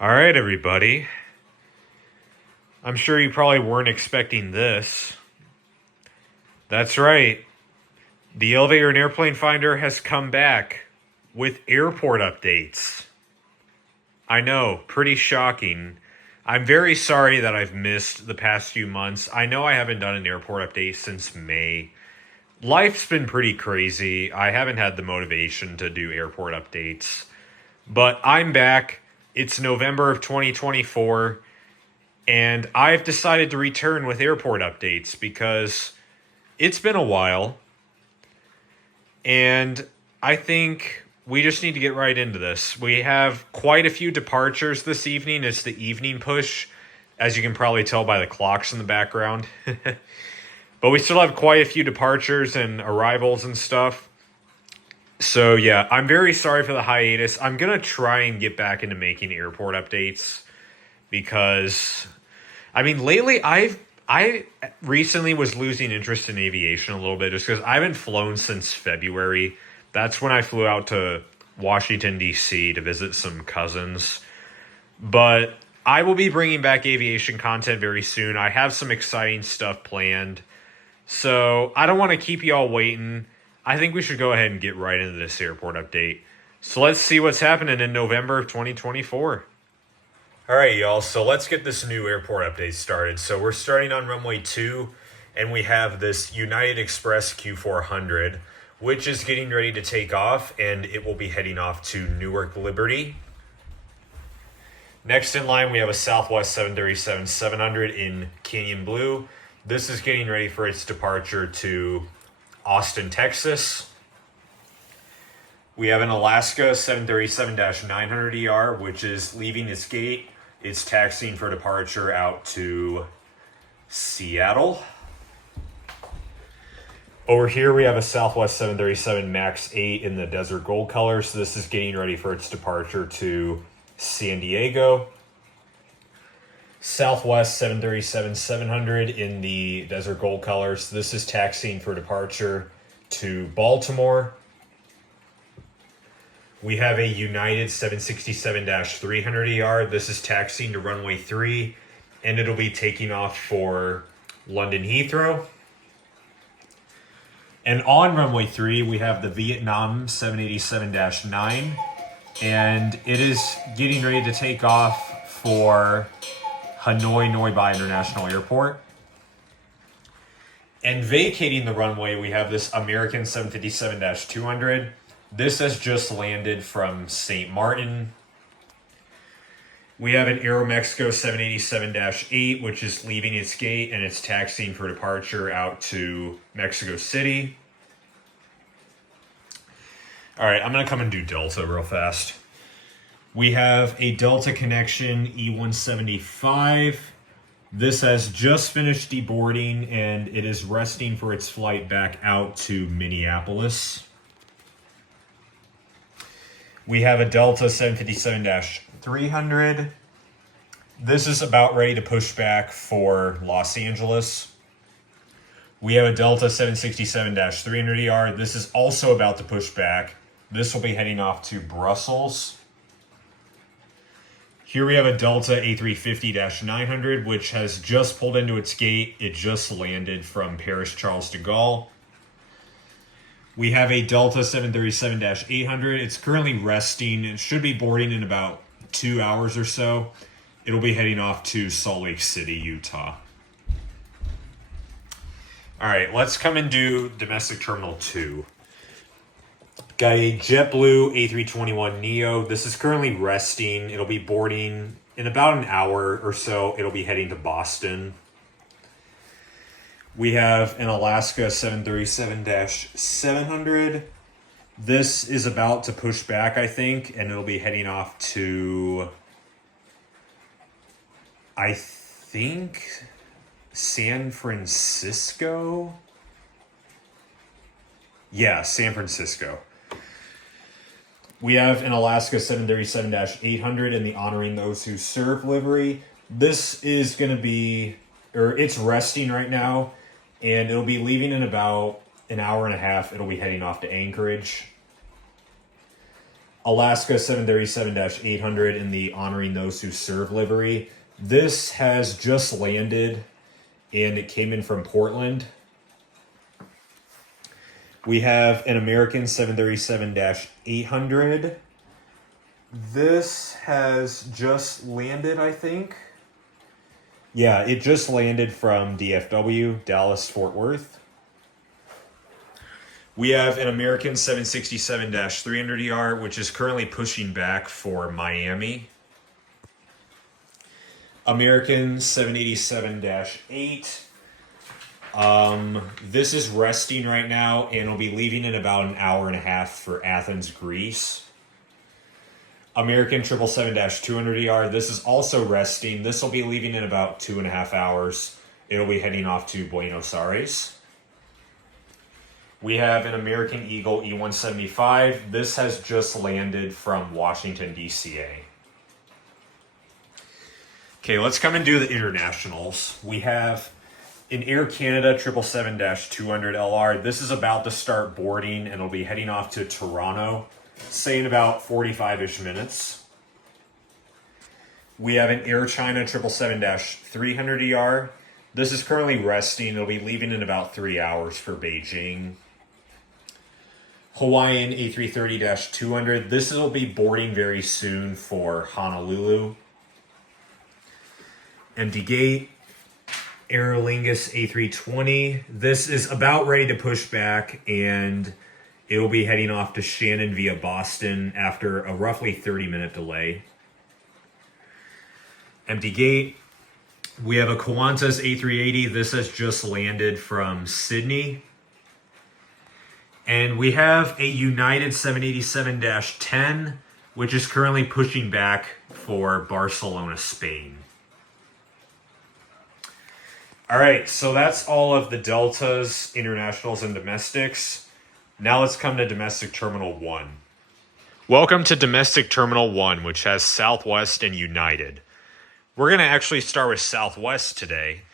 All right, everybody. I'm sure you probably weren't expecting this. That's right. The Elevator and Airplane Finder has come back with airport updates. I know, pretty shocking. I'm very sorry that I've missed the past few months. I know I haven't done an airport update since May. Life's been pretty crazy. I haven't had the motivation to do airport updates. But I'm back. It's November of 2024. And I've decided to return with airport updates because it's been a while. And I think we just need to get right into this. We have quite a few departures this evening. It's the evening push, as you can probably tell by the clocks in the background. But we still have quite a few departures and arrivals and stuff. So yeah, I'm very sorry for the hiatus. I'm going to try and get back into making airport updates because, I mean, lately I recently was losing interest in aviation a little bit just because I haven't flown since February. That's when I flew out to Washington, D.C. to visit some cousins. But I will be bringing back aviation content very soon. I have some exciting stuff planned. So I don't want to keep you all waiting. I think we should go ahead and get right into this airport update. So let's see what's happening in November of 2024. All right, y'all. So let's get this new airport update started. So we're starting on runway 2, and we have this United Express Q400, which is getting ready to take off, and it will be heading off to Newark Liberty. Next in line, we have a Southwest 737-700 in Canyon Blue. This is getting ready for its departure to Austin, Texas. We have an Alaska 737-900ER, which is leaving its gate. It's taxiing for departure out to Seattle. Over here, we have a Southwest 737 MAX 8 in the Desert Gold color. So this is getting ready for its departure to San Diego. Southwest 737-700 in the Desert Gold colors. This is taxiing for departure to Baltimore. We have a United 767-300ER. This is taxiing to runway 3, and it'll be taking off for London Heathrow. And on runway 3, we have the Vietnam 787-9, and it is getting ready to take off for Hanoi Noi Bai International Airport. And vacating the runway, we have this American 757-200. This has just landed from St. Martin. We have an Aeromexico 787-8, which is leaving its gate, and it's taxiing for departure out to Mexico City. All right, I'm going to come and do Delta real fast. We have a Delta Connection E175. This has just finished deboarding, and it is resting for its flight back out to Minneapolis. We have a Delta 757-300. This is about ready to push back for Los Angeles. We have a Delta 767-300ER. This is also about to push back. This will be heading off to Brussels. Here we have a Delta A350-900, which has just pulled into its gate. It just landed from Paris Charles de Gaulle. We have a Delta 737-800. It's currently resting. It should be boarding in about 2 hours or so. It'll be heading off to Salt Lake City, Utah. All right, let's come and do Domestic Terminal 2. Got a JetBlue A321neo. This is currently resting. It'll be boarding in about an hour or so. It'll be heading to Boston. We have an Alaska 737-700. This is about to push back, I think, and it'll be heading off to, I think, San Francisco? Yeah, San Francisco. We have an Alaska 737-800 in the Honoring Those Who Serve livery. This is going to be, or it's resting right now, and it'll be leaving in about an hour and a half. It'll be heading off to Anchorage. Alaska 737-800 in the Honoring Those Who Serve livery. This has just landed and it came in from Portland. We have an American 737-800. This has just landed, I think. Yeah, it just landed from DFW, Dallas, Fort Worth. We have an American 767-300ER, which is currently pushing back for Miami. American 787-8. This is resting right now and will be leaving in about an hour and a half for Athens, Greece. American 777-200ER. This is also resting. This will be leaving in about 2.5 hours. It'll be heading off to Buenos Aires. We have an American Eagle E-175. This has just landed from Washington, D.C.A. Okay, let's come and do the internationals. We have an Air Canada 777-200LR. This is about to start boarding and it'll be heading off to Toronto, say in about 45-ish minutes. We have an Air China 777-300ER. This is currently resting. It'll be leaving in about 3 hours for Beijing. Hawaiian A330-200. This will be boarding very soon for Honolulu. Empty gate. Aer Lingus A320. This is about ready to push back and it will be heading off to Shannon via Boston after a roughly 30-minute delay. Empty gate. We have a Qantas A380. This has just landed from Sydney. And we have a United 787-10, which is currently pushing back for Barcelona, Spain. All right, so that's all of the Deltas, internationals, and domestics. Now let's come to Domestic Terminal 1. Welcome to Domestic Terminal 1, which has Southwest and United. We're going to actually start with Southwest today.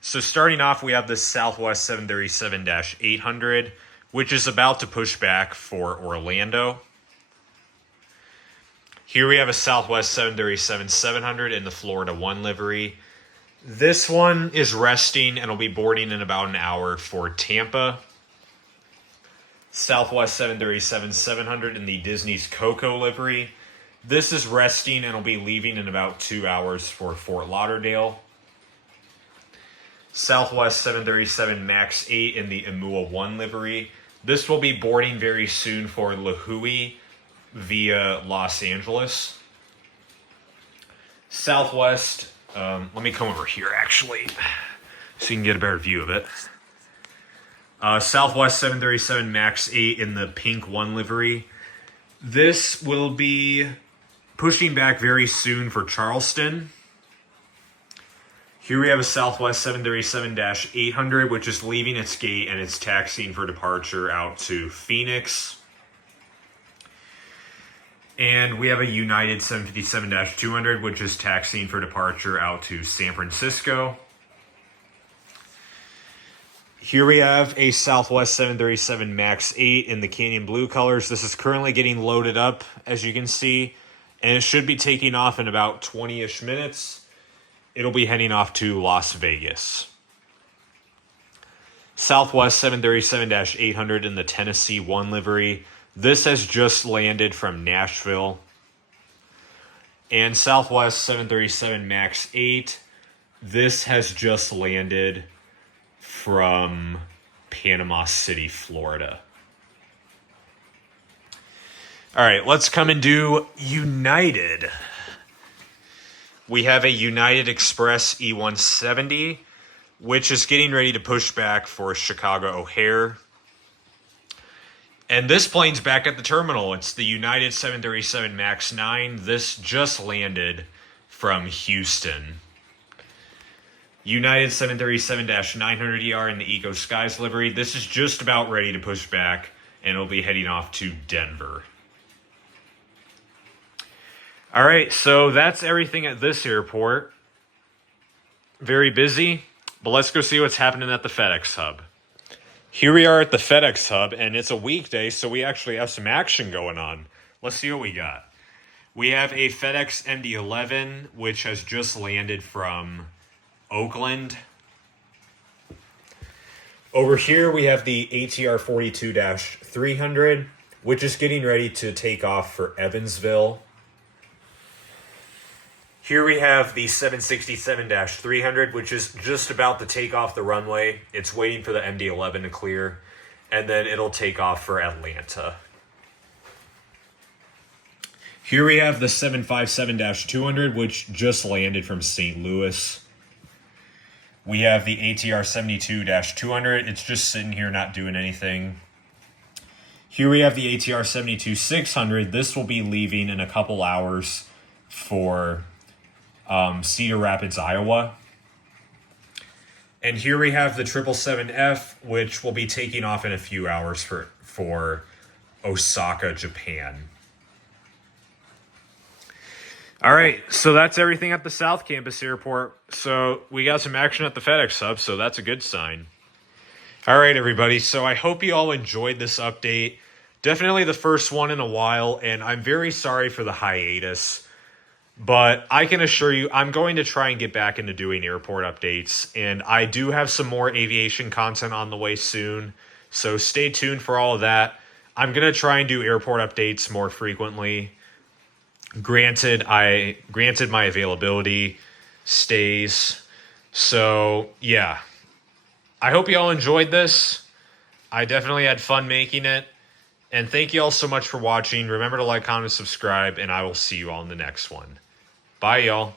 So starting off, we have the Southwest 737-800, which is about to push back for Orlando. Here we have a Southwest 737-700 in the Florida 1 livery. This one is resting and will be boarding in about an hour for Tampa. Southwest 737-700 in the Disney's Coco livery. This is resting and will be leaving in about 2 hours for Fort Lauderdale. Southwest 737 MAX 8 in the Emua 1 livery. This will be boarding very soon for Lihue via Los Angeles. Southwest, let me come over here actually so you can get a better view of it. Southwest 737 MAX 8 in the Pink 1 livery. This will be pushing back very soon for Charleston. Here we have a Southwest 737-800, which is leaving its gate and it's taxiing for departure out to Phoenix. And we have a United 757-200, which is taxiing for departure out to San Francisco. Here we have a Southwest 737 MAX 8 in the Canyon Blue colors. This is currently getting loaded up, as you can see, and it should be taking off in about 20-ish minutes. It'll be heading off to Las Vegas. Southwest 737-800 in the Tennessee 1 livery. This has just landed from Nashville. And Southwest 737 MAX 8. This has just landed from Panama City, Florida. All right, let's come and do United. We have a United Express E-170, which is getting ready to push back for Chicago O'Hare. And this plane's back at the terminal. It's the United 737 MAX 9. This just landed from Houston. United 737-900ER in the Eco Skies livery. This is just about ready to push back, and it'll be heading off to Denver. All right, so that's everything at this airport. Very busy, but let's go see what's happening at the FedEx Hub. Here we are at the FedEx Hub, and it's a weekday, so we actually have some action going on. let's see what we got. We have a FedEx MD-11, which has just landed from Oakland. Over here, we have the ATR 42-300, which is getting ready to take off for Evansville. Here we have the 767-300, which is just about to take off the runway. It's waiting for the MD-11 to clear, and then it'll take off for Atlanta. Here we have the 757-200, which just landed from St. Louis. We have the ATR 72-200. It's just sitting here not doing anything. Here we have the ATR 72-600. This will be leaving in a couple hours for Cedar Rapids, Iowa. And here we have the 777F, which will be taking off in a few hours for Osaka, Japan. All right, so that's everything at the South Campus Airport. So we got some action at the FedEx Hub, so that's a good sign. All right, everybody, so I hope you all enjoyed this update. Definitely the first one in a while, and I'm very sorry for the hiatus. But I can assure you, I'm going to try and get back into doing airport updates, and I do have some more aviation content on the way soon, so stay tuned for all of that. I'm going to try and do airport updates more frequently. Granted my availability stays. So, yeah. I hope you all enjoyed this. I definitely had fun making it. And thank you all so much for watching. Remember to like, comment, subscribe, and I will see you all in the next one. Bye, y'all.